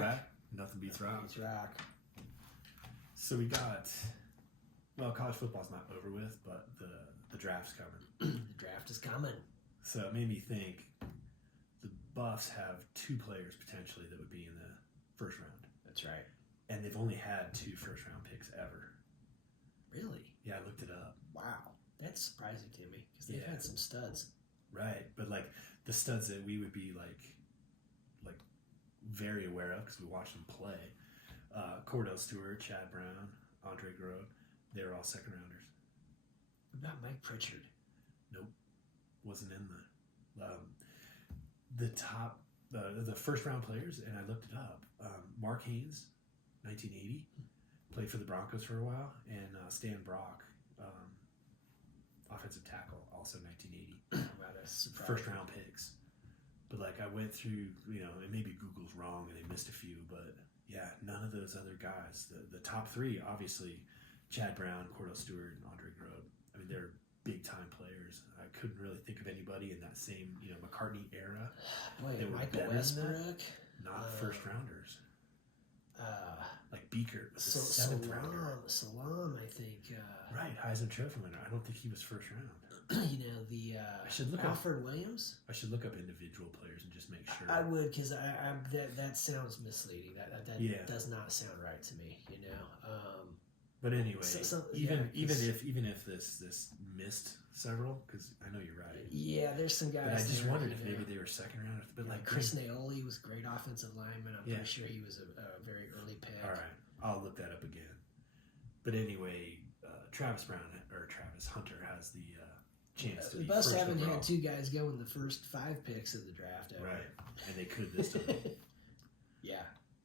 back. Nothing beats rock. So we got, college football's not over with, but the draft's coming. The draft is coming. So it made me think the Buffs have 2 players potentially that would be in the first round. That's right. And they've only had 2 first-round picks ever. Really? Yeah, I looked it up. Wow. That's surprising to me because they've had some studs. Right, but like the studs that we would be like very aware of because we watched them play. Cordell Stewart, Chad Brown, Andre Grode, they were all second rounders. What about Mike Pritchard? Nope, wasn't in the top the first round players, and I looked it up. Mark Haynes, 1980, played for the Broncos for a while, and Stan Brock, offensive tackle, also 1980. Wow, that's surprising. First round picks. But like I went through, and maybe Google's wrong and they missed a few, but yeah, none of those other guys. The top 3, obviously, Chad Brown, Cordell Stewart, and Andre Grode. I mean, they're big time players. I couldn't really think of anybody in that same, McCartney era. Boy, they were Michael Westbrook. Not first rounders. Like Beaker was the 7th rounder. Salam, I think. Right, Heisman Trophy winner. I don't think he was first round. I should look Alfred Williams. I should look up individual players and just make sure. I would, because that sounds misleading. That does not sound right to me. But anyway, even if this missed several, because I know you're right. Yeah, there's some guys. But I just wondered if maybe they were second rounders. But like Chris Naoli was a great offensive lineman. I'm pretty sure he was a very early pick. All right, I'll look that up again. But anyway, Travis Hunter has the chance to be the Buffs first haven't overall. had 2 guys go in the first 5 picks of the draft ever. Right, and they could this time. Yeah.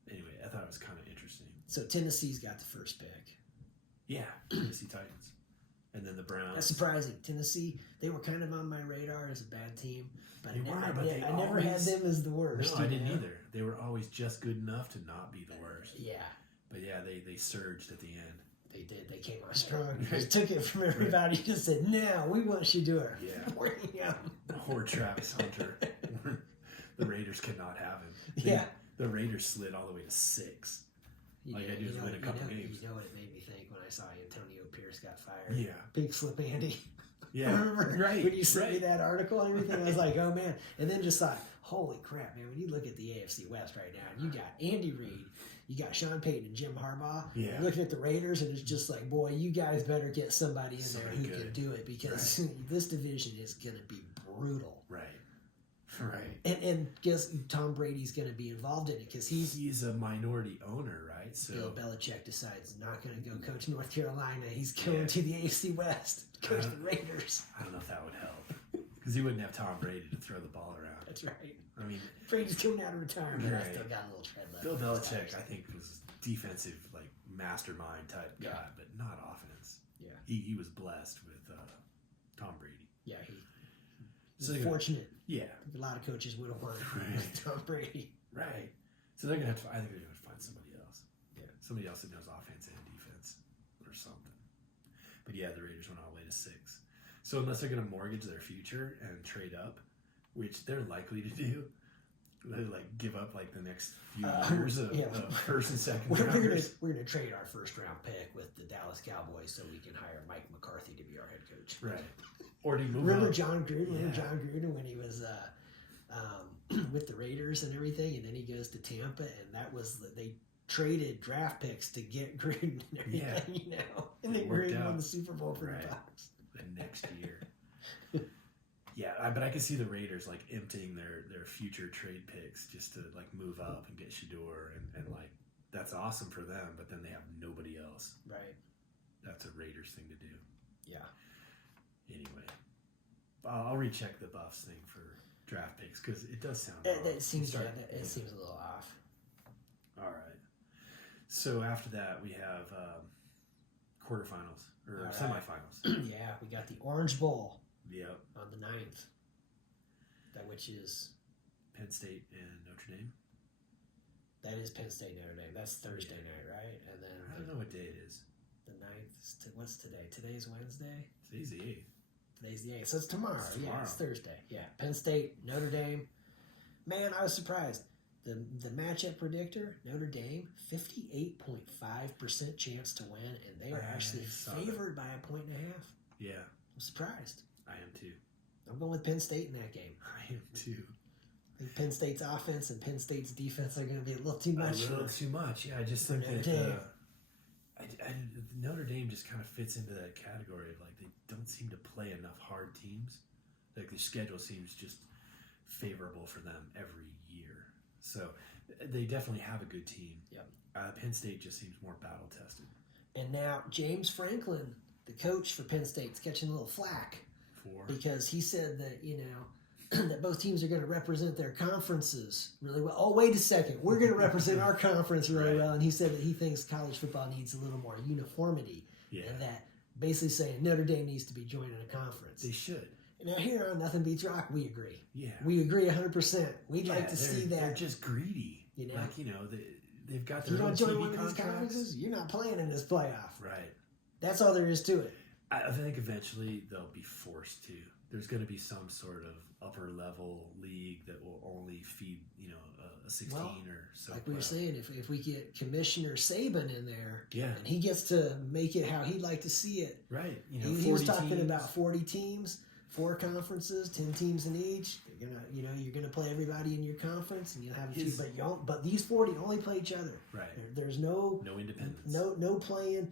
Anyway, I thought it was kind of interesting. So Tennessee's got the first pick. Yeah, Tennessee Titans. And then the Browns. That's surprising. Tennessee, they were kind of on my radar as a bad team, but I never had them as the worst. No, I didn't either. They were always just good enough to not be the worst. Yeah. But yeah, they surged at the end. They did. They came out strong. They took it from everybody. Just said, "Now we want you to do it." Yeah. Poor Travis Hunter. The Raiders could not have him. The Raiders slid all the way to 6. I just win a couple games. You know what it made me think when I saw Antonio Pierce got fired? Yeah. Big Slip Andy. Yeah. Remember when you sent me that article and everything? I was like, oh man. And then just thought, holy crap, man, when you look at the AFC West right now, you got Andy Reid, you got Sean Payton and Jim Harbaugh. Yeah. You're looking at the Raiders, and it's just like, boy, you guys better get somebody in there who can do it, because this division is going to be brutal. Right. And guess Tom Brady's going to be involved in it, because he's a minority owner, right? So Bill Belichick decides not going to go coach North Carolina. He's going to the AFC West, coach the Raiders. I don't know if that would help, because he wouldn't have Tom Brady to throw the ball around. That's right. I mean, Brady's coming out of retirement. Right. Still got a little tread left. Bill Belichick, I think, was defensive, mastermind type guy, but not offense. Yeah. He was blessed with Tom Brady. Yeah, he's fortunate. Yeah. A lot of coaches would have wanted Tom Brady. Right. So they're gonna have to. I think they're gonna find somebody else. Yeah. Somebody else that knows offense and defense or something. But yeah, the Raiders went all the way to 6. So unless they're gonna mortgage their future and trade up, which they're likely to do, they give up the next few years of first and second rounders. We're gonna trade our first round pick with the Dallas Cowboys so we can hire Mike McCarthy to be our head coach. Right. Or do you move Remember on? John Gruden? Remember John Gruden when he was with the Raiders and everything, and then he goes to Tampa, and that was they traded draft picks to get Gruden and everything, and they Gruden won the Super Bowl for the Bucs the next year. Yeah, but I can see the Raiders emptying their future trade picks just to move up and get Shador and that's awesome for them, but then they have nobody else. Right. That's a Raiders thing to do. Yeah. Anyway, I'll recheck the Buffs thing for draft picks because it does sound wrong. It seems a little off. All right. So after that, we have quarterfinals or semifinals. Yeah, we got the Orange Bowl. Yep. On the 9th. Which is Penn State and Notre Dame. That is Penn State Notre Dame. That's Thursday night, right? And then I don't know what day it is. The 9th. What's today? Today's Wednesday. Today's the 8th. Today's the 8th. So it's tomorrow. Yeah, it's Thursday. Yeah, Penn State, Notre Dame. Man, I was surprised. The matchup predictor, Notre Dame, 58.5% chance to win, and they are actually favored by 1.5 points. Yeah. I'm surprised. I am too. I'm going with Penn State in that game. I am too. I think Penn State's offense and Penn State's defense are going to be a little too much. A little too much. Yeah, I just think that Notre Dame just kind of fits into that category of like they don't seem to play enough hard teams. Like their schedule seems just favorable for them every year. So they definitely have a good team. Yep. Penn State just seems more battle tested. And now James Franklin, the coach for Penn State, is catching a little flack because he said that that both teams are going to represent their conferences really well. Oh, wait a second, we're going to represent our conference really well. And he said that he thinks college football needs a little more uniformity, and that basically saying Notre Dame needs to be joining a conference. They should. Now here on Nothing Beats Rock, we agree. Yeah, we agree 100%. We'd like to see that. They're just greedy. They've got their own TV contracts. You don't join one of these conferences, you're not playing in this playoff. Right. That's all there is to it. I think eventually they'll be forced to. There's going to be some sort of upper level league that will only feed a 16 or so. Like we were saying, if we get Commissioner Saban in there, and he gets to make it how he'd like to see it. Right. He was talking about 40 teams. 4 conferences, 10 teams in each. You're gonna play everybody in your conference, and you'll have a few. But these 40 only play each other. Right. There's no independence. No playing.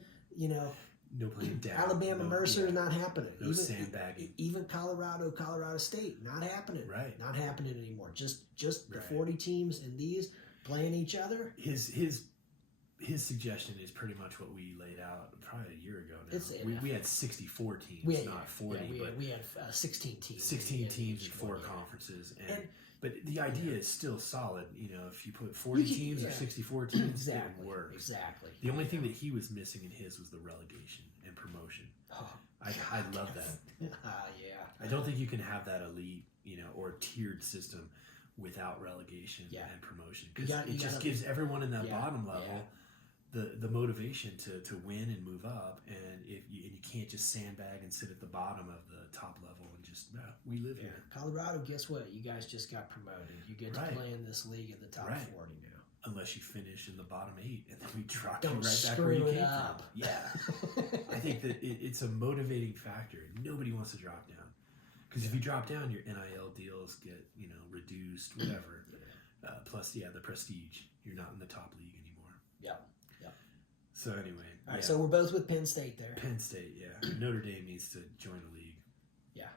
No playing down. Alabama Mercer is not happening. No sandbagging. Even Colorado State, not happening. Right. Not happening anymore. Just the 40 teams in these playing each other. His suggestion is pretty much what we laid out probably a year ago now. We had 64 teams, not 40. We had 16 teams. 16 teams in 4 conferences. But the idea is still solid. If you put 40 teams or 64 teams, it works. Exactly. The only thing that he was missing in his was the relegation and promotion. Oh, I love that. I don't think you can have that elite, or tiered system without relegation and promotion, because it just gives everyone in that bottom level the motivation to win and move up, and you can't just sandbag and sit at the bottom of the top level and just we live here. Colorado, guess what? You guys just got promoted. You get to play in this league in the top 40 now. Unless you finish in the bottom 8, and then we drop you right back where you came from. Yeah, I think that it's a motivating factor. Nobody wants to drop down, because if you drop down, your NIL deals get reduced, whatever. Plus, the prestige. You're not in the top league anymore. Yep. So anyway, all right. So we're both with Penn State there. Penn State, Notre Dame needs to join a league. Yeah.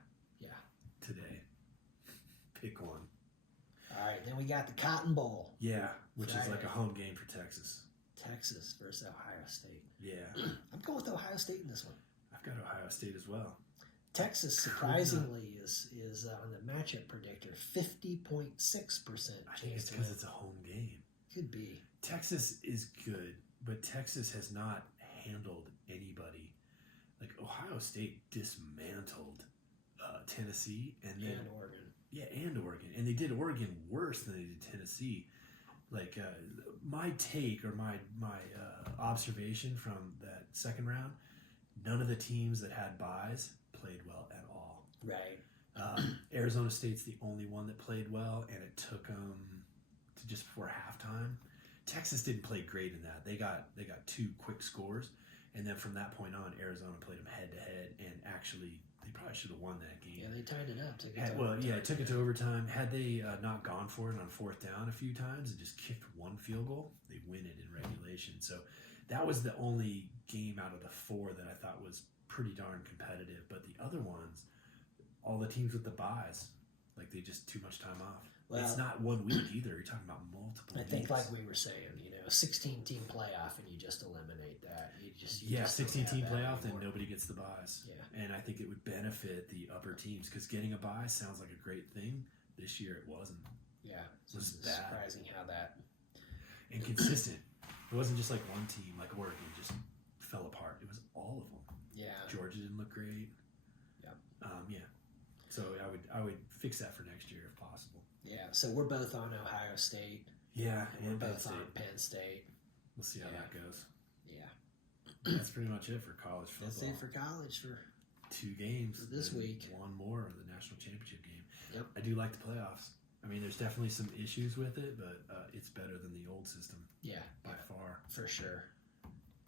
Today, pick one. All right, then we got the Cotton Bowl. Yeah, which is like a home game for Texas. Texas versus Ohio State. Yeah. I'm going with Ohio State in this one. I've got Ohio State as well. Texas, surprisingly, is on the matchup predictor, 50.6% chance. I think it's because it's a home game. Could be. Texas is good, but Texas has not handled anybody. Like, Ohio State dismantled Tennessee and Oregon. Yeah, and Oregon. And they did Oregon worse than they did Tennessee. Like, my take or my observation from that second round, none of the teams that had byes played well at all. Right. Arizona State's the only one that played well, and it took them to just before halftime. Texas didn't play great in that. They got 2 quick scores, and then from that point on, Arizona played them head to head, and actually they probably should have won that game. Yeah, they tied it up. It took it to overtime. Had they not gone for it on 4th down a few times and just kicked 1 field goal, they win it in regulation. So that was the only game out of the 4 that I thought was pretty darn competitive. But the other ones, all the teams with the byes, like they just too much time off. Well, it's not 1 week either. You're talking about multiple weeks. I think, like we were saying, 16-team playoff, and you just eliminate that. You just 16-team playoff, then nobody gets the byes. Yeah. And I think it would benefit the upper teams, because getting a bye sounds like a great thing. This year it wasn't. Yeah. It was bad. Surprising how that. And consistent. It wasn't just like one team, like Oregon, just fell apart. It was all of them. Yeah. Georgia didn't look great. Yep. So I would fix that for next year if possible. Yeah. So we're both on Ohio State. Yeah, and we're both on Penn State. We'll see how that goes. Yeah. That's pretty much it for college football. That's it for college for 2 games this week. 1 more of the national championship game. Yep. I do like the playoffs. I mean, there's definitely some issues with it, but it's better than the old system. Yeah, by far. For sure.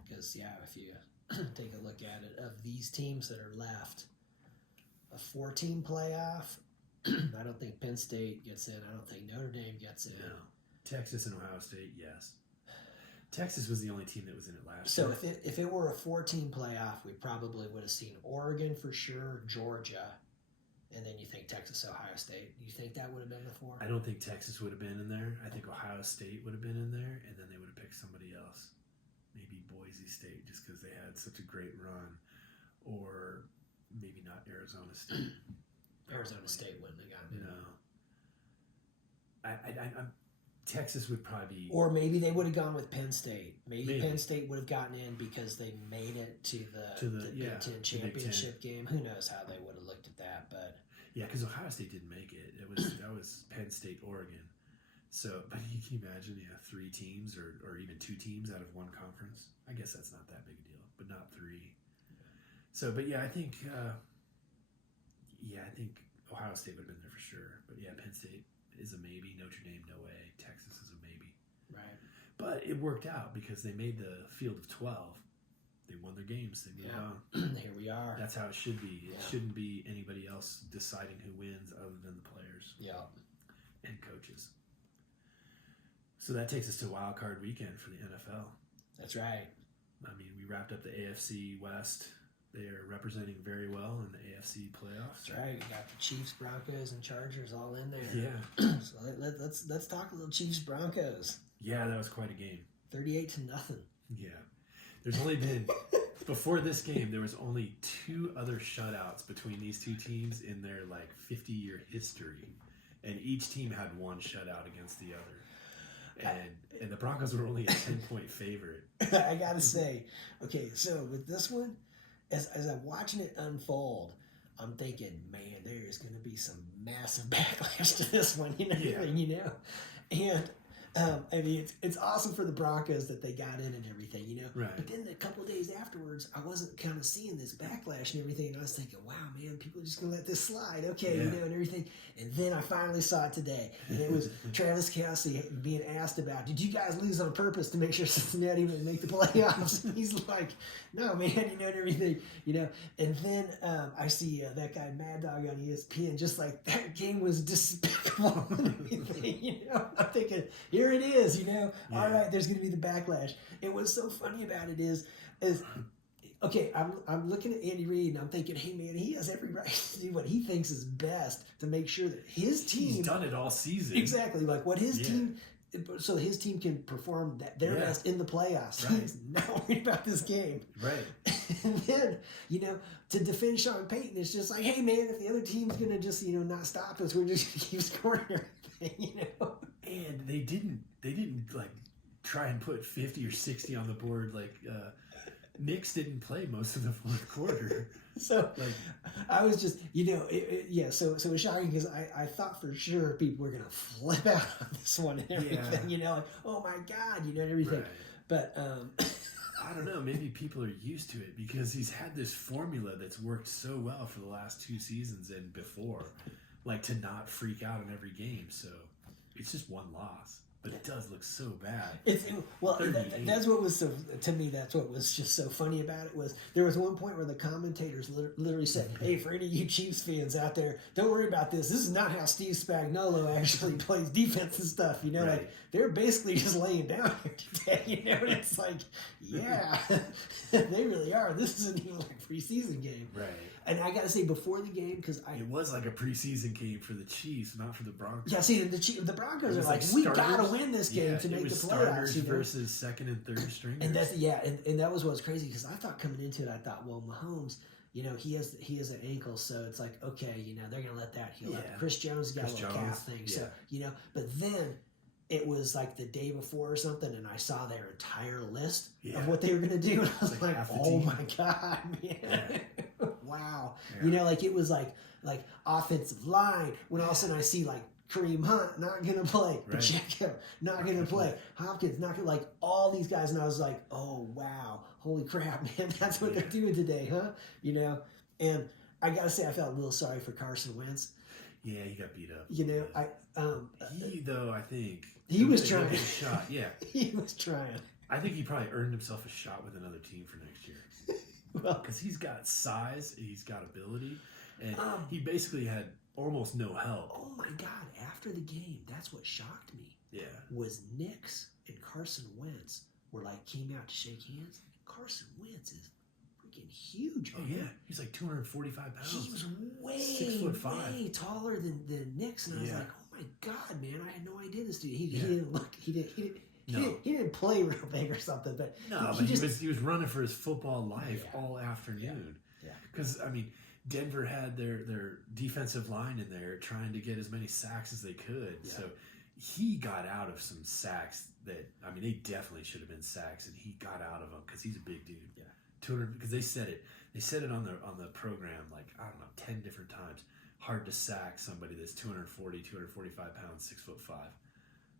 Because, if you take a look at it, of these teams that are left, a 4-team playoff, I don't think Penn State gets in. I don't think Notre Dame gets in. No. Texas and Ohio State, yes. Texas was the only team that was in it last year. So if it were a 4-team playoff, we probably would have seen Oregon for sure, Georgia, and then you think Texas, Ohio State. You think that would have been the 4? I don't think Texas would have been in there. I think Ohio State would have been in there, and then they would have picked somebody else. Maybe Boise State, just because they had such a great run. Or maybe not Arizona State. Arizona State wouldn't have gotten in. No. I'm Texas would probably be... Or maybe they would have gone with Penn State. Maybe Penn State would have gotten in because they made it to the Big Ten championship game. Who knows how they would have looked at that, but... Yeah, because Ohio State didn't make it. That was Penn State, Oregon. So, but can you imagine, 3 teams or even 2 teams out of one conference? I guess that's not that big a deal, but not 3. So, but I think Ohio State would have been there for sure. But Penn State is a maybe. Notre Dame, no way. Texas is a maybe. Right. But it worked out because they made the field of 12. They won their games. They moved on. Here we are. That's how it should be. It shouldn't be anybody else deciding who wins other than the players. Yeah. And coaches. So that takes us to Wildcard Weekend for the NFL. That's right. I mean, we wrapped up the AFC West. They are representing very well in the AFC playoffs. That's right. You got the Chiefs, Broncos, and Chargers all in there. Yeah. So let's talk a little Chiefs, Broncos. Yeah, that was quite a game. 38-0. Yeah. There's only been before this game there was only 2 other shutouts between these 2 teams in their 50-year history, and each team had one shutout against the other. And the Broncos were only a 10-point favorite. I gotta say, okay, so with this one, as I'm watching it unfold, I'm thinking, man, there is going to be some massive backlash to this one, And I mean, it's awesome for the Broncos that they got in and everything, Right. But then a couple of days afterwards, I wasn't kind of seeing this backlash and everything, and I was thinking, wow, man, people are just going to let this slide, okay, and everything. And then I finally saw it today, and it was Travis Kelce being asked about, did you guys lose on purpose to make sure Cincinnati would make the playoffs? And he's like, no, man, and everything, And then I see that guy Mad Dog on ESPN, just like, that game was despicable and everything, I'm thinking, here it is, all right, there's going to be the backlash. And what's so funny about it is okay, I'm looking at Andy Reid and I'm thinking, hey man, he has every right to do what he thinks is best to make sure that his team... He's done it all season. Exactly, like what his team... So his team can perform their best in the playoffs. Right. He's not worried about this game. Right. And then, to defend Sean Payton, it's just like, hey man, if the other team's going to just, not stop us, we're just going to keep scoring everything, And they didn't try and put 50 or 60 on the board. Knicks didn't play most of the fourth quarter. So I was just, so it was shocking because I thought for sure people were going to flip out on this one and everything, oh my God, and everything. Right. But I don't know, maybe people are used to it because he's had this formula that's worked so well for the last 2 seasons and before, to not freak out in every game. So it's just one loss. But it does look so bad. That's what was so, to me, that's what was just so funny about it was there was one point where the commentators literally said, hey, for any of you Chiefs fans out there, don't worry about this. This is not how Steve Spagnuolo actually plays defense and stuff. Right. They're basically just laying down here today. And it's like, yeah, they really are. This isn't even like a preseason game. Right. And I got to say, before the game, because it was like a preseason game for the Chiefs, not for the Broncos. Yeah, see, the Broncos are like, we got to win this game to make the playoffs. Starters versus second and third stringers. And that's and that was what's crazy because I thought coming into it, I thought, well, Mahomes, he has an ankle, so it's like, okay, they're gonna let that heal up. Chris Jones got a little calf thing, so but then it was like the day before or something, and I saw their entire list of what they were gonna do, and I was like oh my God, man. Yeah. Wow. Yeah. It was like offensive line when all of a sudden I see Kareem Hunt not gonna play, Pacheco not gonna play, Hopkins not gonna all these guys, and I was like, oh wow, holy crap, man, that's what they're doing today, huh? And I gotta say I felt a little sorry for Carson Wentz. Yeah, he got beat up. You know, I think he was he'll trying. get a shot. Yeah, He was trying. I think he probably earned himself a shot with another team for next year. Well, Because he's got size, he's got ability, and Um, he basically had almost no help. oh my God! After the game, that's what shocked me. Yeah. Was Nix and Carson Wentz were like came out to shake hands. Carson Wentz is freaking huge. Oh Man. yeah, he's like 245 pounds. He was way, 6'5". way taller than Nix, and I was Yeah. like, oh my God, man! I had no idea this dude. He Yeah. didn't look. He didn't play real big or something, but No, he but he was running for his football life Yeah. all afternoon. Yeah. Because I mean, Denver had their defensive line in there trying to get as many sacks as they could. Yeah. So he got out of some sacks that they definitely should have been sacks, and he got out of them because he's a big dude. Yeah. 200 because they said it on the program like I don't know 10 different times. Hard to sack somebody that's 245 pounds, 6'5".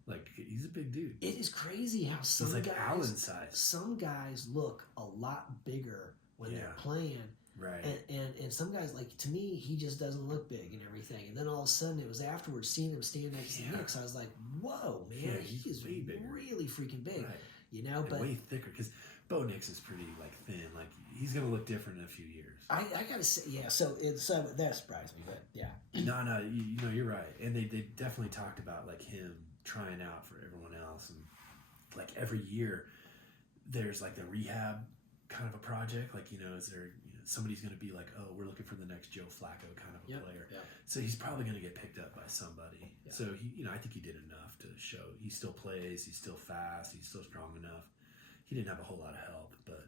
Like he's a big dude. it is crazy how some He's like guys, Allen size. some guys look a lot bigger when they're Yeah. playing. Right. And some guys, like, to me, he just doesn't look big and everything. And then all of a sudden, it was afterwards seeing him stand next to Yeah. Nix. I was like, whoa, man, Yeah, he he's is way bigger. really freaking big. Right. You know, And but way thicker because Bo Nix is pretty like thin. Like he's gonna look different in a few years. I gotta say, yeah. So that surprised me, but yeah, No, you know you're right. And they definitely talked about like him trying out for everyone else, and like every year there's like a rehab kind of a project. Like is there somebody's gonna be like, oh, we're looking for the next Joe Flacco kind of a player. yeah. So he's probably gonna get picked up by somebody. Yeah. So he I think he did enough to show he still plays. He's still fast. He's still strong enough. He didn't have a whole lot of help, but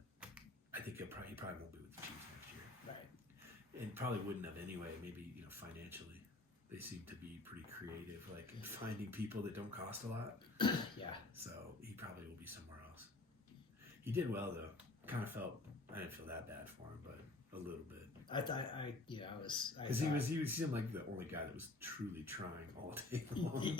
I think he probably won't be with the Chiefs next year. Right. And probably wouldn't have anyway. Maybe financially, they seem to be pretty creative, like in finding people that don't cost a lot. Yeah. So he probably will be somewhere else. He did well though. Kind of felt I didn't feel that bad for him, but a little bit. I thought Because he seemed like the only guy that was truly trying all day long.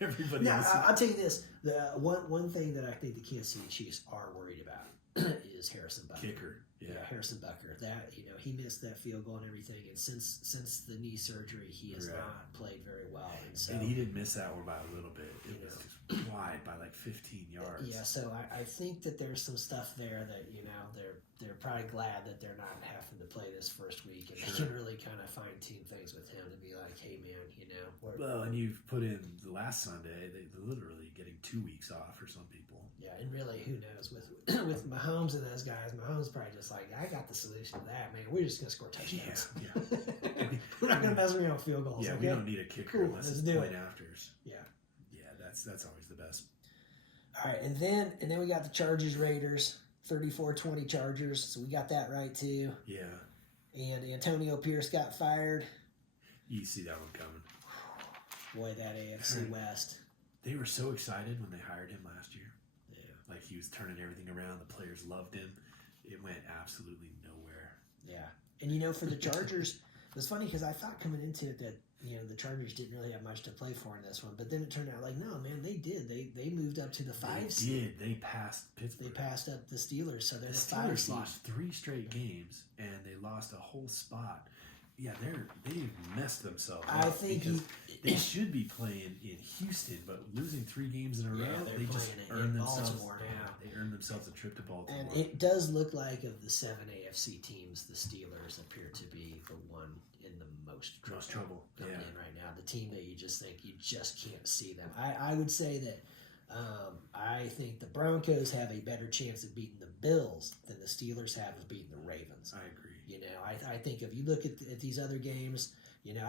Everybody Now, else. I'll tell you this: the one thing that I think the Kansas City Chiefs are worried about is Harrison Butker. Kicker. Yeah. Harrison Butker. That he missed that field goal and everything, and since the knee surgery, he has Right. not played very well. And so, And he didn't miss that one by a little bit. It You was know. just wide by like 15 yards. yeah. So I think that there's some stuff there that they're probably glad that they're not having to play this first week, and they Sure. can really kind of fine tune things with him to be like, hey man, Well, and you've put in the last Sunday, they literally getting 2 weeks off for some people. yeah, and really, who knows with with Mahomes and those guys? Mahomes probably just like, I got the solution to that, man. We're just gonna score touchdowns. Yeah. We're not gonna mess around with field goals. Yeah, okay? we don't need a kicker Cool, unless let's it's do point it. afters. Yeah. Yeah, that's always the best. All right, and then we got the Chargers Raiders, 34-20 Chargers. So we got that right too. Yeah, And Antonio Pierce got fired. you see that one coming. Boy, that AFC West. They were so excited when they hired him last year. Yeah. Like he was turning everything around. The players loved him. It went absolutely nowhere. Yeah. And for the Chargers, it was funny because I thought coming into it that the Chargers didn't really have much to play for in this one, but then it turned out like no, man, they did. They moved up to the 5 seed. They passed Pittsburgh. They passed up the Steelers, so they're The the 5 Steelers seed. lost 3 straight games, and they lost a whole spot. Yeah, they messed themselves I up think because they should be playing in Houston, but losing 3 games in a row, they're they just playing in earned themselves. Baltimore now. They earned themselves a trip to Baltimore. And it does look like of the 7 AFC teams, the Steelers appear to be the one in the most trouble coming in right now. The team that you just think you just can't see them. I would say that I think the Broncos have a better chance of beating the Bills than the Steelers have of beating the Ravens. I agree. I think if you look at these other games,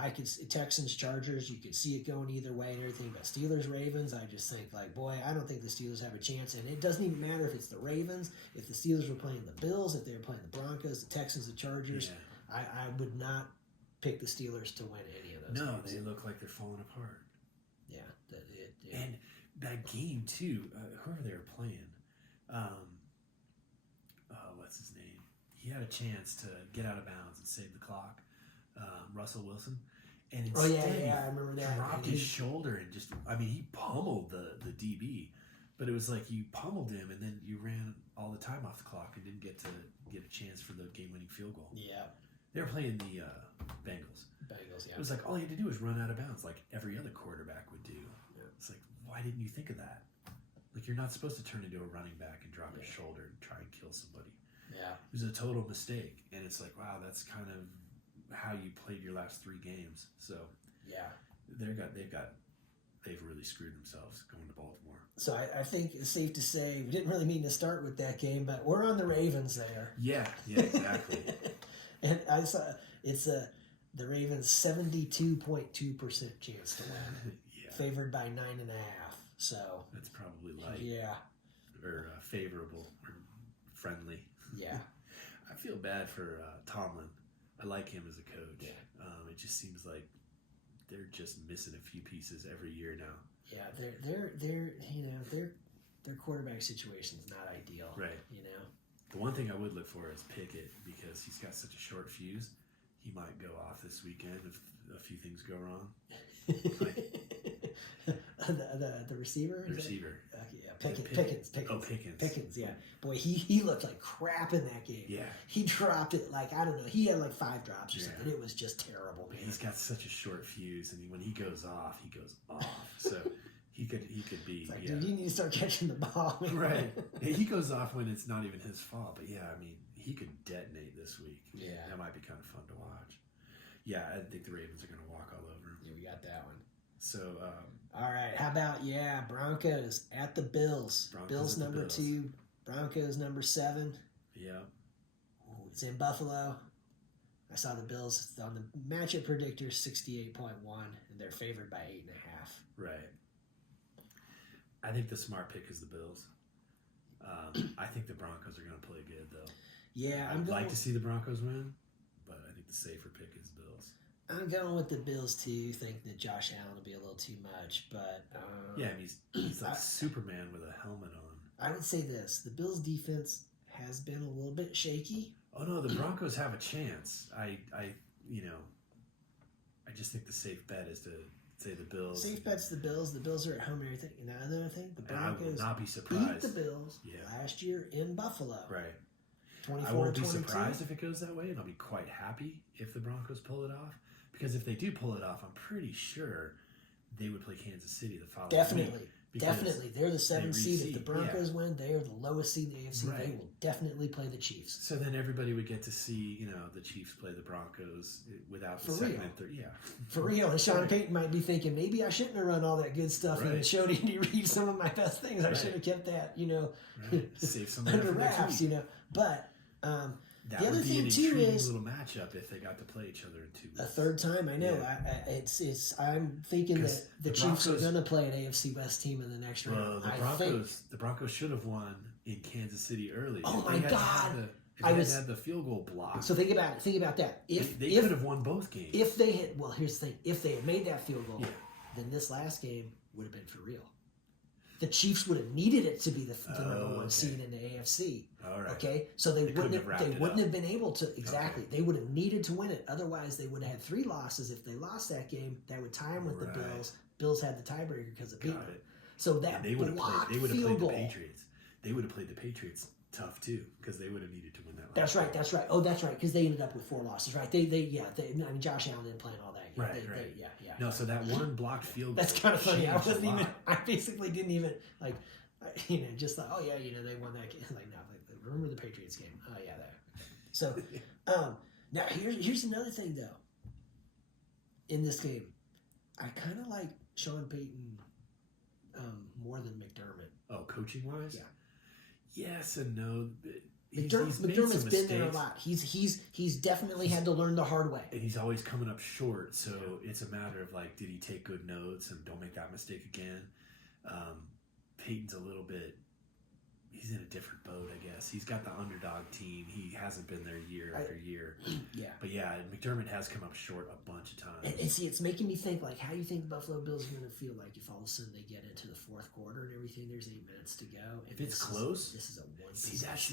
I could Texans, Chargers, you could see it going either way and everything. But Steelers, Ravens, I just think like, boy, I don't think the Steelers have a chance. And it doesn't even matter if it's the Ravens, if the Steelers were playing the Bills, if they were playing the Broncos, the Texans, the Chargers. Yeah. I would not pick the Steelers to win any of those. No, games. they look like they're falling apart. Yeah, And that game too, whoever they were playing, what's his name? He had a chance to get out of bounds and save the clock. Russell Wilson, and instead I remember that. dropped his shoulder and just, he pummeled the DB, but it was like you pummeled him and then you ran all the time off the clock and didn't get a chance for the game-winning field goal. Yeah. They were playing the Bengals. Bengals, yeah. It was like all you had to do was run out of bounds, like every other quarterback would do. Yeah. It's like, why didn't you think of that? Like, you're not supposed to turn into a running back and drop your shoulder and try and kill somebody. Yeah. It was a total mistake, and it's like, wow, that's kind of how you played your last 3 games. So Yeah. they've really screwed themselves going to Baltimore. So I think it's safe to say we didn't really mean to start with that game, but we're on the Ravens there. Yeah, exactly. And I saw it's the Ravens 72.2% chance to win, favored by 9.5. So that's probably light. Yeah. Or favorable or friendly. Yeah. I feel bad for Tomlin. I like him as a coach. Yeah. It just seems like they're just missing a few pieces every year now. Yeah, their quarterback situation's not ideal. Right. The one thing I would look for is Pickett, because he's got such a short fuse. He might go off this weekend if a few things go wrong. The receiver? The receiver. Pickens. Oh, Pickens. Pickens, yeah. Boy, he looked like crap in that game. Yeah. He dropped it like, I don't know, he had like 5 drops or something. It was just terrible, man. He's got such a short fuse, and when he goes off, he goes off. So he could be. It's like, dude, you need to start catching the ball. Man. Right. He goes off when it's not even his fault. But yeah, I mean, he could detonate this week. Yeah. That might be kind of fun to watch. Yeah, I think the Ravens are going to walk all over him. Yeah, we got that one. So, all right. How about Broncos at the Bills? Bills number 2, Broncos number 7. Yeah. Ooh, it's in Buffalo. I saw the Bills on the matchup predictor 68.1, and they're favored by 8.5. Right. I think the smart pick is the Bills. I think the Broncos are going to play good, though. Yeah, I'd like to see the Broncos win, but I think the safer pick is Bills. I'm going with the Bills too, thinking that Josh Allen will be a little too much, but yeah, he's like Superman with a helmet on. I would say this: the Bills' defense has been a little bit shaky. Oh no, the Broncos have a chance. I just think the safe bet is to say the Bills. Safe bet's the Bills. The Bills are at home and everything. And another thing, the Broncos I will not be surprised. beat the Bills last year in Buffalo. Right. 24-22. I won't be surprised if it goes that way, and I'll be quite happy if the Broncos pull it off. Because if they do pull it off, I'm pretty sure they would play Kansas City the following week. Definitely. They're the 7th seed. If the Broncos win, they are the lowest seed in the AFC. Right. They will definitely play the Chiefs. So then everybody would get to see, the Chiefs play the Broncos without the second and third. Yeah. For real. And Sean Payton might be thinking, maybe I shouldn't have run all that good stuff and showed Andy Reid some of my best things. I should have kept that, save some under wraps, But that the other would be thing an too intriguing is little matchup if they got to play each other in 2 weeks. A third time, I know. Yeah. I'm thinking that the Chiefs are going to play an AFC West team in the next round. The Broncos should have won in Kansas City early. Oh my God! If they had the field goal block. So think about it. Think about that. If they could have won both games. If they had, here's the thing: if they had made that field goal, then this last game would have been for real. The Chiefs would have needed it to be the number 1 seed in the AFC. All right. Okay, so they wouldn't have been able to They would have needed to win it. Otherwise, they would have had 3 losses. If they lost that game, that would tie them with the Bills. Bills had the tiebreaker because of beating them. So that they would have played goal. the Patriots. They would have played the Patriots tough too because they would have needed to win that. That's right. Oh, that's right. Because they ended up with 4 losses. Right? Josh Allen didn't play in all that. Right. No, so that one blocked field goal. That's kind of funny. I basically didn't even just thought, they won that game. Like, no, remember the Patriots game? Oh yeah, that. So, now here's another thing though. In this game, I kind of like Sean Payton more than McDermott. Oh, coaching wise, yeah. Yes and no. McDermott's been there a lot. He's definitely had to learn the hard way. And he's always coming up short, so it's a matter of did he take good notes and don't make that mistake again? Peyton's a little bit, he's in a different boat, I guess. He's got the underdog team. He hasn't been there year after year. Yeah. But McDermott has come up short a bunch of times. And see, it's making me think, how do you think the Buffalo Bills are going to feel if all of a sudden they get into the 4th quarter and everything, there's 8 minutes to go. If it's close, this is a one. See, that's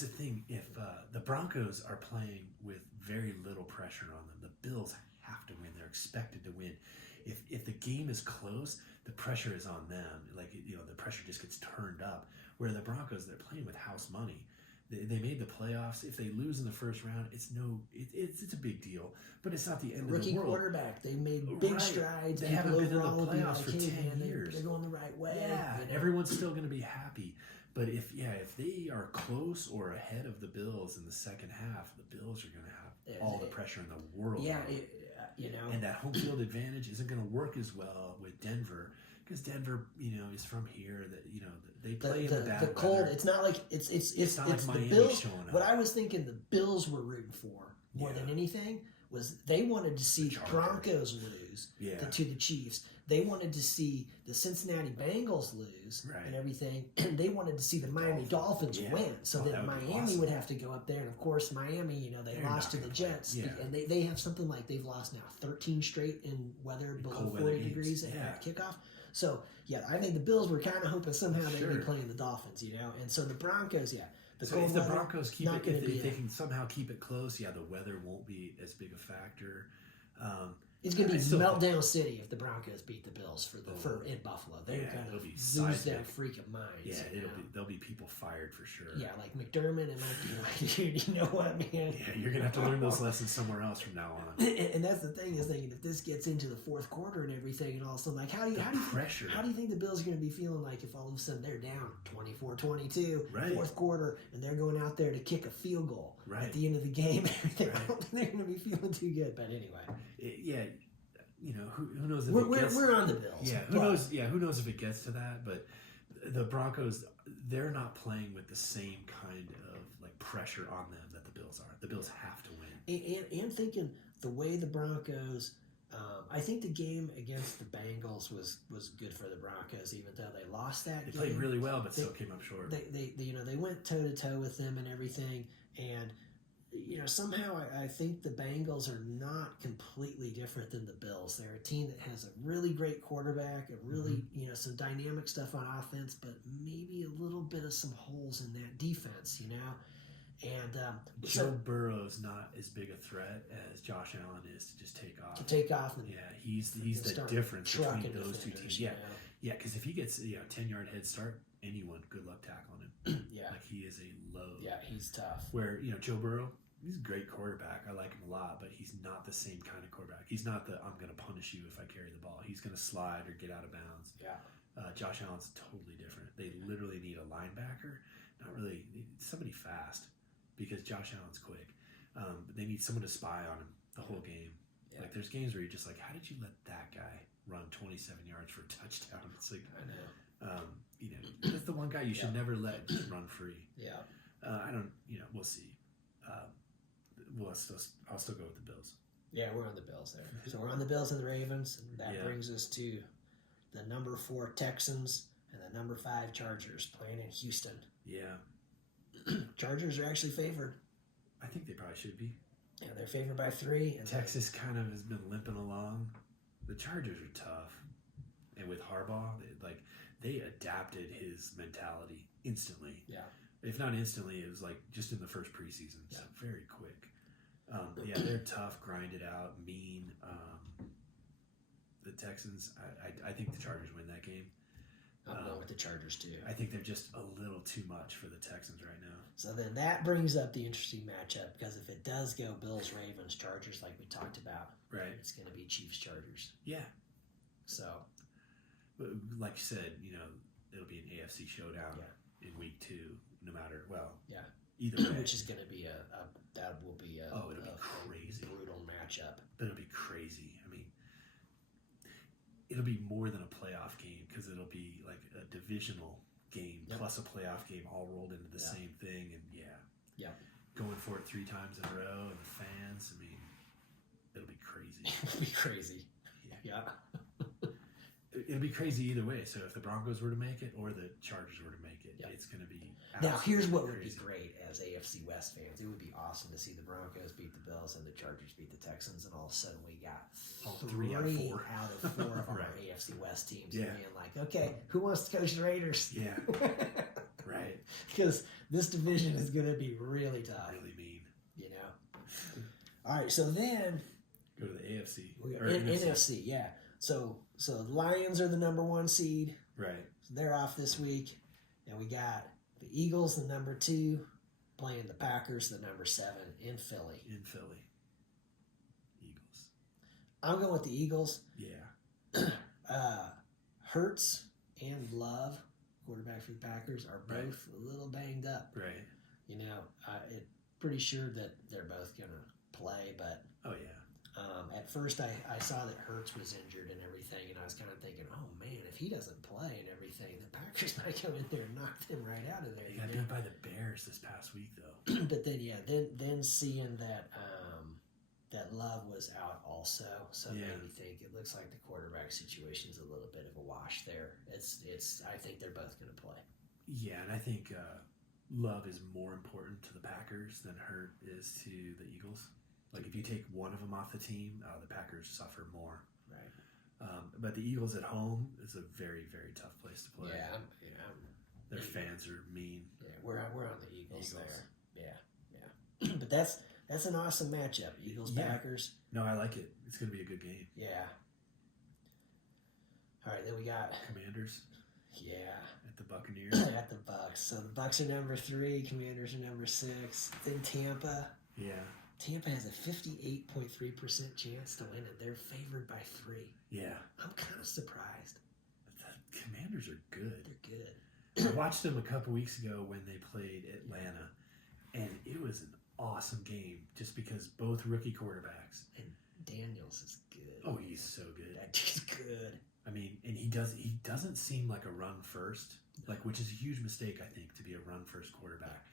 the thing. If the Broncos are playing with very little pressure on them, the Bills have to win. They're expected to win. If the game is close, the pressure is on them. The pressure just gets turned up. Where the Broncos, they're playing with house money. They made the playoffs. If they lose in the first round, it's a big deal, but it's not the end Rookie of the world. quarterback, they made big strides. They haven't been in the overall would be playoffs for like, hey, 10 man, years. They're going the right way. Yeah, you know? everyone's still going to be happy. But if they are close or ahead of the Bills in the second half, the Bills are going to have all the pressure in the world. Yeah, you know, and that home field advantage isn't going to work as well with Denver. Because Denver, is from here. That they play in the bad the cold. weather. It's not like it's not like the Miami Bills. showing up. What I was thinking the Bills were rooting for more than anything was they wanted to see the Broncos lose to the Chiefs. They wanted to see the Cincinnati Bengals lose and everything, and they wanted to see the Miami Dolphins win. So then Miami would have to go up there, and of course Miami, they lost to the Jets, and they have something like they've lost now 13 straight in weather below 40 degrees at kickoff. So, I think the Bills were kind of hoping somehow they'd be playing the Dolphins, and so the Broncos, So if the Broncos keep it, if they can somehow keep it close, the weather won't be as big a factor. It's going to be meltdown city if the Broncos beat the Bills in Buffalo. They're going to lose their freaking minds. Yeah, there'll be people fired for sure. Yeah, like McDermott, it might be like, dude, you know what, man? Yeah, you're going to have to learn those lessons somewhere else from now on. And that's the thing is thinking if this gets into the fourth quarter and everything, and all of a sudden, like how do you think the Bills are going to be feeling like if all of a sudden they're down 24-22 fourth quarter and they're going out there to kick a field goal at the end of the game? I don't think they're going to be feeling too good. But anyway, who knows if we're on the Bills. Yeah, who knows? Yeah, who knows if it gets to that? But the Broncos, they're not playing with the same kind of pressure on them that the Bills are. The Bills have to win. And thinking the way the Broncos, I think the game against the Bengals was good for the Broncos, even though they lost that game. They played really well, but still came up short. They went toe to toe with them and everything, and somehow I think the Bengals are not completely different than the Bills. They're a team that has a really great quarterback, a really some dynamic stuff on offense, but maybe a little bit of some holes in that defense, And Joe Burrow's not as big a threat as Josh Allen is to just take off. He's the difference between those two teams. Because if he gets 10-yard head start, anyone good luck tackling him. He is a load. Yeah, he's tough. Where Joe Burrow, he's a great quarterback. I like him a lot, but he's not the same kind of quarterback. He's not the I'm going to punish you if I carry the ball. He's going to slide or get out of bounds. Josh Allen's totally different. They literally need a linebacker, not really somebody fast. Because Josh Allen's quick. But they need someone to spy on him the whole game. There's games where you're just like, how did you let that guy run 27 yards for a touchdown? It's like, I know. That's the one guy you should never let run free. I don't, we'll see. I'll still go with the Bills. Yeah, we're on the Bills there. So we're on the Bills and the Ravens. And that brings us to the number 4 Texans and the number 5 Chargers playing in Houston. Yeah. Chargers are actually favored. I think they probably should be. Yeah, they're favored by 3. And Texas kind of has been limping along. The Chargers are tough. And with Harbaugh, they adapted his mentality instantly. Yeah. If not instantly, it was just in the first preseason. So very quick. They're tough, grind it out, mean. The Texans, I think the Chargers win that game. I'm going with the Chargers too. I think they're just a little too much for the Texans right now. So then that brings up the interesting matchup because if it does go Bills, Ravens, Chargers like we talked about, it's going to be Chiefs, Chargers. Yeah. So, like you said, it'll be an AFC showdown in week 2, no matter either way. Which is going to be it'll be crazy, brutal matchup. But it'll be crazy. I mean, it'll be more than a playoff game because it'll be like a divisional game plus a playoff game all rolled into the same thing. And going for it 3 times in a row, and the fans. I mean, it'll be crazy. It'll be crazy. Yeah. It'll be crazy either way. So if the Broncos were to make it or the Chargers were to make it, it's going to be. Now here's what would be great as AFC West fans. It would be awesome to see the Broncos beat the Bills and the Chargers beat the Texans, and all of a sudden we got 3 out of 4 of our AFC West teams being like, okay, who wants to coach the Raiders? Yeah, right. Because this division is going to be really tough, really mean. All right, so then go to the AFC. NFC, yeah. So Lions are the number 1 seed. Right. So they're off this week. And we got the Eagles, the number 2. playing the Packers, the number 7 in Philly. In Philly. Eagles. I'm going with the Eagles. Yeah. Hurts and Love, quarterback for the Packers, are both a little banged up. Right. You know, pretty sure that they're both going to play, but oh yeah. At first I saw that Hurts was injured and everything, and I was kind of thinking, oh man, if he doesn't play and everything, the Packers might come in there and knock them right out of there. He got beat by the Bears this past week, though. But then, then seeing that that Love was out also, so made me think it looks like the quarterback situation is a little bit of a wash there. It's I think they're both going to play. Yeah, and I think Love is more important to the Packers than Hurt is to the Eagles. Like, if you take one of them off the team, the Packers suffer more. Right. But the Eagles at home is a very, very tough place to play. Yeah, their fans are mean. Yeah, we're on the Eagles. There. Yeah. But that's an awesome matchup. Eagles, Packers. No, I like it. It's going to be a good game. Yeah. All right, then we got Commanders. Yeah. At the Buccaneers. At the Bucks. So the Bucks are number 3, Commanders are number 6. Then Tampa. Yeah. Tampa has a 58.3% chance to win it. They're favored by 3. Yeah. I'm kind of surprised. The Commanders are good. They're good. I watched them a couple weeks ago when they played Atlanta, and it was an awesome game just because both rookie quarterbacks. And Daniels is good. Oh, he's so good. That dude's good. I mean, and he doesn't seem like a run first, which is a huge mistake, I think, to be a run first quarterback.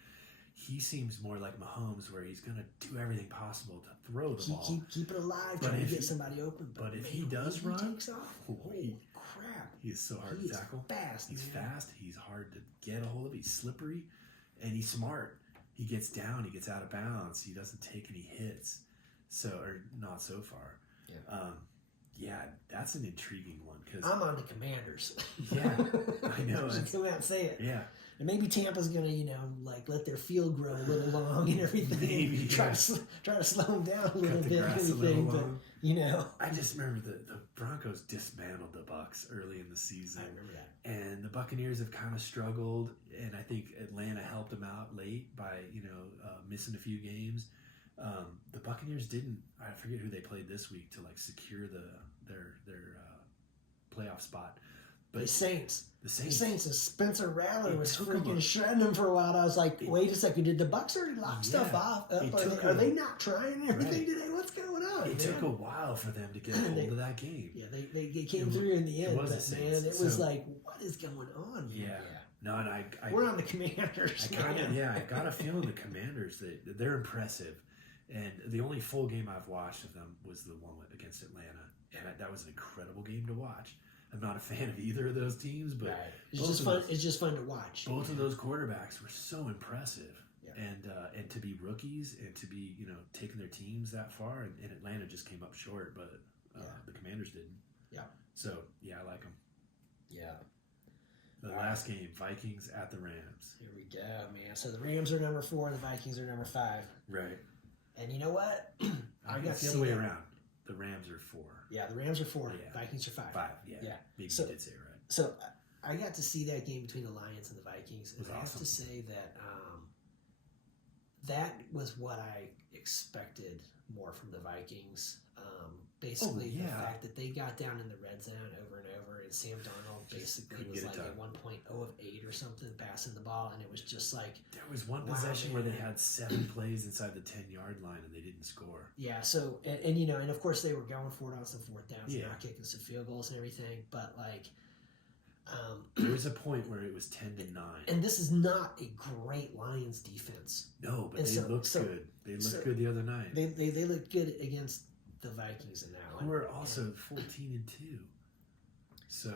He seems more like Mahomes, where he's going to do everything possible to throw the ball. Keep it alive, trying to get somebody open. But if he does run, he takes off. Holy crap. He's so hard to tackle. He's fast. He's hard to get a hold of. He's slippery, and he's smart. He gets down. He gets out of bounds. He doesn't take any hits. Or not so far. Yeah. That's an intriguing one. Cause I'm on the Commanders. Yeah, I know. Just come out and say it. Yeah. And maybe Tampa's gonna, let their field grow a little long and everything. Maybe try to slow them down a little bit. Grass and everything, but I just remember the Broncos dismantled the Bucs early in the season. I remember that. And the Buccaneers have kind of struggled, and I think Atlanta helped them out late by missing a few games. The Buccaneers didn't. I forget who they played this week to secure their playoff spot. But the Saints. The Saints and Spencer Rattler was freaking shredding them for a while. I was like, wait a second, did the Bucs already lock stuff off? Are they not trying everything today? What's going on? It took a while for them to get a hold of that game. Yeah, they came through in the end. It was it was like, what is going on? Yeah. No, and I we're on the Commanders. I got a feeling the Commanders, they're impressive. And the only full game I've watched of them was the one against Atlanta. And that was an incredible game to watch. I'm not a fan of either of those teams, but it's just fun. It's just fun to watch. Both of those quarterbacks were so impressive, yeah. And to be rookies and to be taking their teams that far, and Atlanta just came up short, but the Commanders didn't. Yeah. So I like them. Yeah. The last game, Vikings at the Rams. Here we go, man. So the Rams are number 4, the Vikings are number 5. Right. And you know what? I got the other way around. The Rams are 4. Yeah, the Rams are 4. Yeah. Vikings are 5. 5, yeah. Maybe you did say it right. So I got to see that game between the Lions and the Vikings, and I have to say that that was what I expected more from the Vikings. Basically, the fact that they got down in the red zone over and over, and Sam Darnold basically was like at 1.0 of 8 or something passing the ball, and it was just like... There was one possession where they had 7 plays inside the 10-yard line, and they didn't score. Yeah, so, and of course they were going for it on some 4th downs, not kicking some field goals and everything, but there was a point where it was 10-9. And this is not a great Lions defense. No, but they looked good. They looked good the other night. They looked good against the Vikings and now. Who are also 14-2. So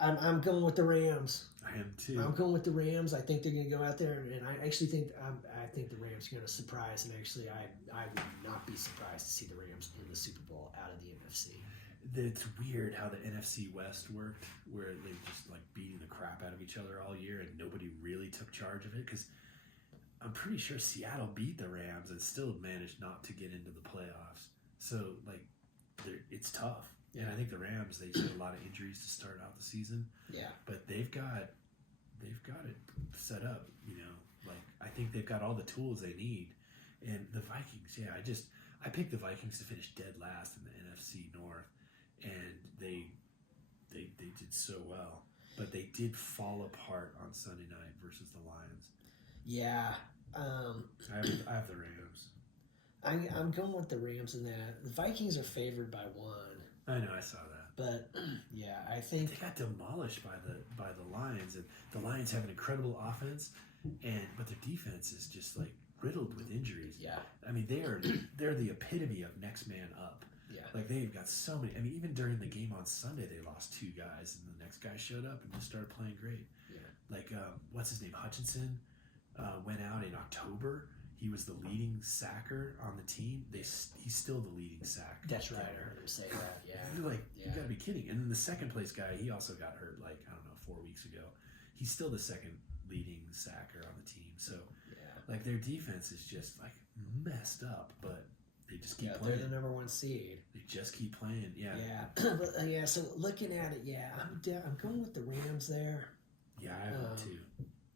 I'm going with the Rams. I am too. I'm going with the Rams. I think they're going to go out there, and I actually think the Rams are going to surprise. And actually, I would not be surprised to see the Rams in the Super Bowl out of the NFC. It's weird how the NFC West worked, where they just beating the crap out of each other all year, and nobody really took charge of it. Because I'm pretty sure Seattle beat the Rams and still managed not to get into the playoffs. So it's tough. And I think the Rams, they had a lot of injuries to start out the season. Yeah. But they've got it set up, Like, I think they've got all the tools they need. And the Vikings, I picked the Vikings to finish dead last in the NFC North, and they did so well. But they did fall apart on Sunday night versus the Lions. Yeah. I have the Rams. I'm going with the Rams in that. The Vikings are favored by 1. I know, I saw that. But yeah, I think they got demolished by the Lions, and the Lions have an incredible offense, but their defense is just like riddled with injuries. Yeah. I mean, they're the epitome of next man up. Yeah. Like, they've got so many. I mean, even during the game on Sunday, they lost 2 guys, and the next guy showed up and just started playing great. Yeah. Like, what's his name? Hutchinson went out in October. He was the leading sacker on the team. He's still the leading sack. That's right. I heard him say that. Yeah. You're like, you got to be kidding. And then the second place guy, he also got hurt, like, I don't know, 4 weeks ago. He's still the second leading sacker on the team. So, like, their defense is just, like, messed up, but they just keep playing. They're the number 1 seed. They just keep playing. Yeah. Yeah. So looking at it, I'm going with the Rams there. Yeah, I would too.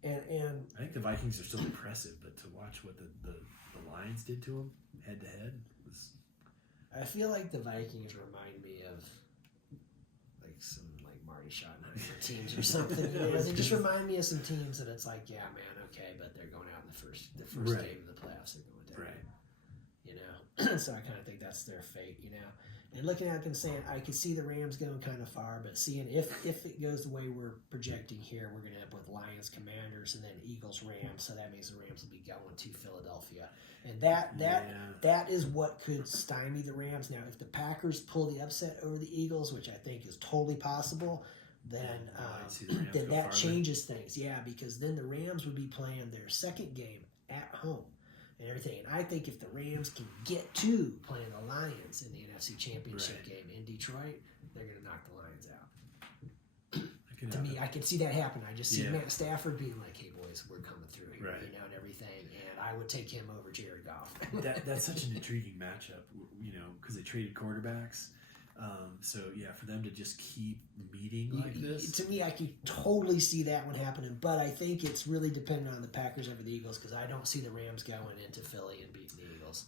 And I think the Vikings are still impressive, but to watch what the Lions did to them head to head was. I feel like the Vikings remind me of like some like Marty Schottenheimer teams or something. They just remind me of some teams that it's like, yeah, man, okay, but they're going out in the first game of the playoffs. They're going down. Right. You know, so I kind of think that's their fate. You know. And looking at them saying, I could see the Rams going kind of far, but seeing if it goes the way we're projecting here, we're going to end up with Lions, Commanders, and then Eagles, Rams. So that means the Rams will be going to Philadelphia. And that is what could stymie the Rams. Now, if the Packers pull the upset over the Eagles, which I think is totally possible, then that changes things. Yeah, because then the Rams would be playing their second game at home. And everything. And I think if the Rams can get to playing the Lions in the NFC Championship game in Detroit, they're going to knock the Lions out. To me, I can see that happen. I just see Matt Stafford being like, hey, boys, we're coming through here, you know, and everything. And I would take him over Jared Goff. That's such an intriguing matchup, you know, because they traded quarterbacks. So, for them to just keep meeting like this. To me, I could totally see that one happening, but I think it's really dependent on the Packers over the Eagles because I don't see the Rams going into Philly and beating the Eagles.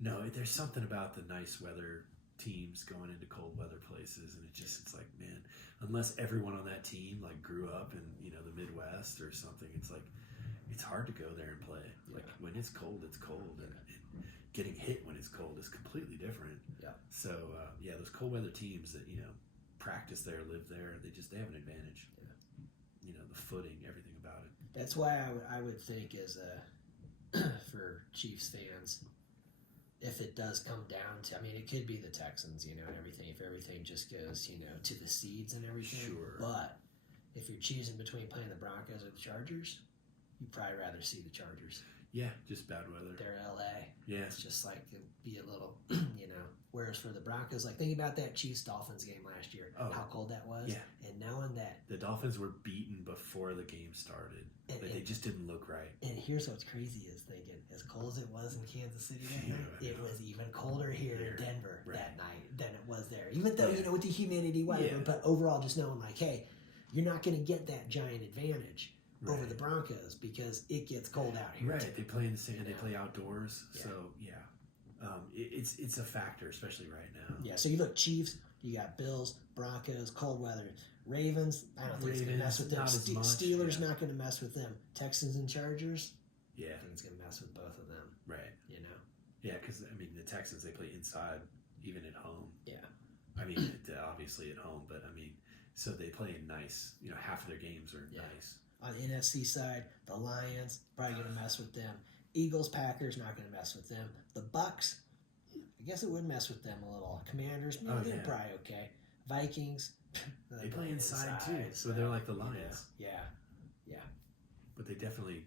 No, there's something about the nice weather teams going into cold weather places, and it's like, man, unless everyone on that team like grew up in, you know, the Midwest or something, it's like it's hard to go there and play. Like when it's cold, and getting hit when it's cold is completely different. Yeah. So those cold weather teams that, you know, practice there, live there, they have an advantage. Yeah. You know, the footing, everything about it. That's why I would think as for Chiefs fans, if it does come down to, I mean, it could be the Texans, you know, and everything. If everything just goes, you know, to the seeds and everything. Sure. But if you're choosing between playing the Broncos or the Chargers, you'd probably rather see the Chargers. Yeah, just bad weather. They're LA. Yeah. It's just like it'd be a little, you know. Whereas for the Broncos, like think about that Chiefs-Dolphins game last year, how cold that was. Yeah. And knowing that. The Dolphins were beaten before the game started. They just didn't look right. And here's what's crazy is thinking, as cold as it was in Kansas City that night, it was even colder here in Denver that night than it was there. Even though, you know, with the humidity, whatever. But overall, just knowing like, hey, you're not going to get that giant advantage over the Broncos because it gets cold out here. Right. They play in the sand. They play outdoors. Yeah. So, it's a factor, especially right now. Yeah, so you look Chiefs, you got Bills, Broncos, cold weather. Ravens, I don't think it's going to mess with them. Steelers not going to mess with them. Texans and Chargers, I think it's going to mess with both of them. Right. You know? Yeah, because, I mean, the Texans, they play inside, even at home. Yeah. I mean, obviously at home, but, I mean, so they play in nice, you know, half of their games are nice. On the NFC side, the Lions, probably going to mess with them. Eagles, Packers, not going to mess with them. The Bucks, I guess it would mess with them a little. Commanders, they're probably okay. Vikings, they play inside too, so they're like the Lions. Yeah. But they definitely,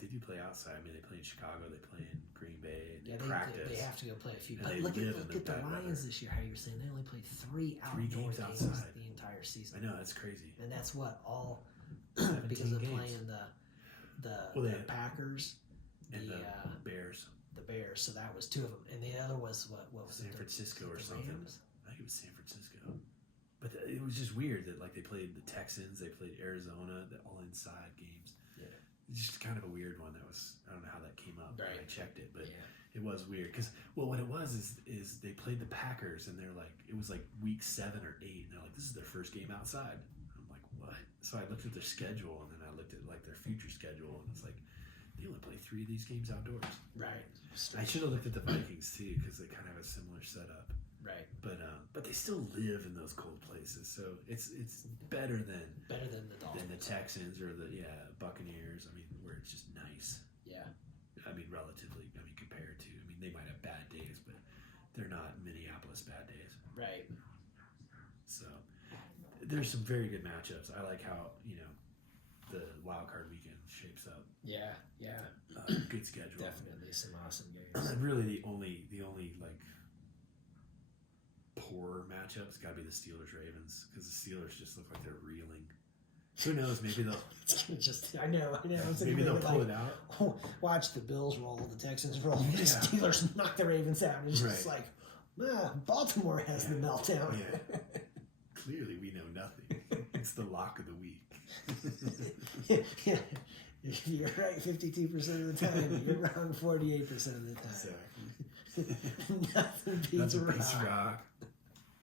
they do play outside. I mean, they play in Chicago, they play in Green Bay, they practice. They have to go play a few. But look at the Lions this year, how you were saying. They only played three games outside the entire season. I know, that's crazy. And that's what, all because of playing the Packers and the Bears. The Bears, so that was two of them. And the other was, what was San it? Francisco or something. Rams? I think it was San Francisco. But it was just weird that, like, they played the Texans, they played Arizona, all inside games. Yeah. It's just kind of a weird one. I don't know how that came up. Right. I checked it, but Yeah. it was weird because what it was is they played the Packers and they're like, it was like week 7 or 8 and they're like, this is their first game outside. I'm like, what? So I looked at their schedule and then I looked at like their future schedule and it's like they only play 3 of these games outdoors. Right. I should have looked at the Vikings too because they kind of have a similar setup. Right. But they still live in those cold places, so it's better than the Dolphins. than the Texans or the Buccaneers. I mean, where it's just nice. Yeah. I mean, relatively. I mean, compared to. I mean, they might have bad days, but they're not Minneapolis bad days. Right. So there's some very good matchups. I like how the Wildcard Weekend shapes up. Yeah. Yeah. Good schedule. Definitely some awesome games. Really, the only like poor matchups got to be the Steelers Ravens because the Steelers just look like they're reeling. Who knows? Maybe they'll I know. maybe they'll pull it out. Watch the Bills roll, the Texans roll, the Yeah. Steelers knock the Ravens out. And it's just Right. like, Baltimore has the meltdown. Yeah. Clearly, we know nothing. It's the lock of the week. Yeah. You're right 52% of the time. You're wrong 48% of the time. Exactly. Nothing beats That's a rock. piece of rock.